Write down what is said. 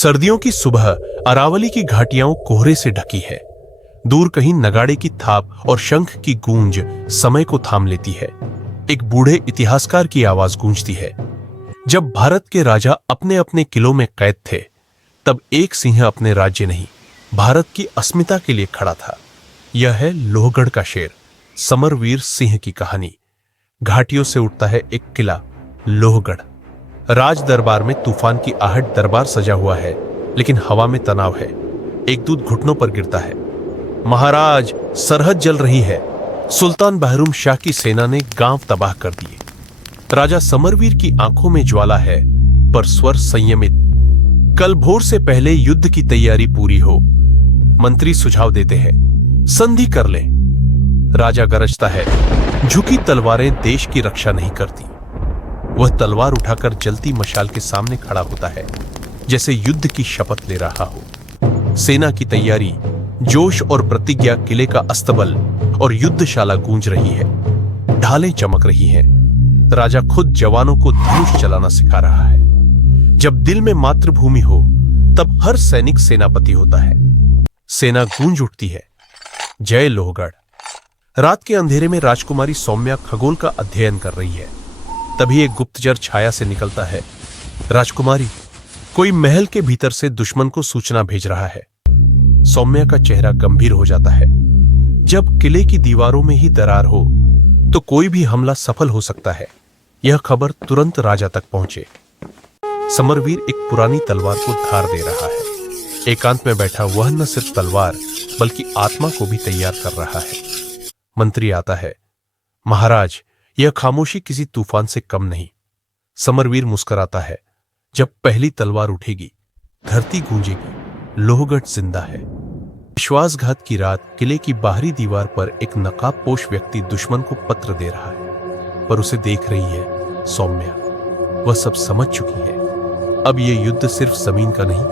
सर्दियों की सुबह अरावली की घाटियां कोहरे से ढकी है। दूर कहीं नगाड़े की थाप और शंख की गूंज समय को थाम लेती है। एक बूढ़े इतिहासकार की आवाज गूंजती है, जब भारत के राजा अपने अपने किलों में कैद थे, तब एक सिंह अपने राज्य नहीं, भारत की अस्मिता के लिए खड़ा था। यह है लोहगढ़ का शेर, समरवीर सिंह की कहानी। घाटियों से उठता है एक किला, लोहगढ़। राज दरबार में तूफान की आहट दरबार सजा हुआ है, लेकिन हवा में तनाव है। एक दूत घुटनों पर गिरता है। महाराज, सरहद जल रही है। सुल्तान बहरूम शाह की सेना ने गांव तबाह कर दिए। राजा समरवीर की आंखों में ज्वाला है, पर स्वर संयमित। कल भोर से पहले युद्ध की तैयारी पूरी हो। मंत्री सुझाव देते हैं, संधि कर ले। राजा गरजता है, झुकी तलवारें देश की रक्षा नहीं करती। वह तलवार उठाकर जलती मशाल के सामने खड़ा होता है, जैसे युद्ध की शपथ ले रहा हो। सेना की तैयारी, जोश और प्रतिज्ञा, किले का अस्तबल और युद्धशाला गूंज रही है। ढालें चमक रही हैं। राजा खुद जवानों को धनुष चलाना सिखा रहा है। जब दिल में मातृभूमि हो, तब हर सैनिक सेनापति होता है। सेना गूंज उठती है, जय लोहगढ़। रात के अंधेरे में राजकुमारी सौम्या खगोल का अध्ययन कर रही है। तभी एक गुप्तचर छाया से निकलता है। राजकुमारी, कोई महल के भीतर से दुश्मन को सूचना भेज रहा है। सौम्या का चेहरा गंभीर हो जाता है। जब किले की दीवारों में ही दरार हो, तो कोई भी हमला सफल हो सकता है। यह खबर तुरंत राजा तक पहुंचे। समरवीर एक पुरानी तलवार को धार दे रहा है। एकांत में बैठा वह न सिर्फ तलवार, बल्कि आत्मा को भी तैयार कर रहा है। मंत्री आता है। महाराज, यह खामोशी किसी तूफान से कम नहीं। समरवीर मुस्कुराता है। जब पहली तलवार उठेगी, धरती गूंजेगी, लोहगढ़ जिंदा है। विश्वासघात की रात, किले की बाहरी दीवार पर एक नकाबपोश व्यक्ति दुश्मन को पत्र दे रहा है, पर उसे देख रही है सौम्या। वह सब समझ चुकी है। अब यह युद्ध सिर्फ जमीन का नहीं,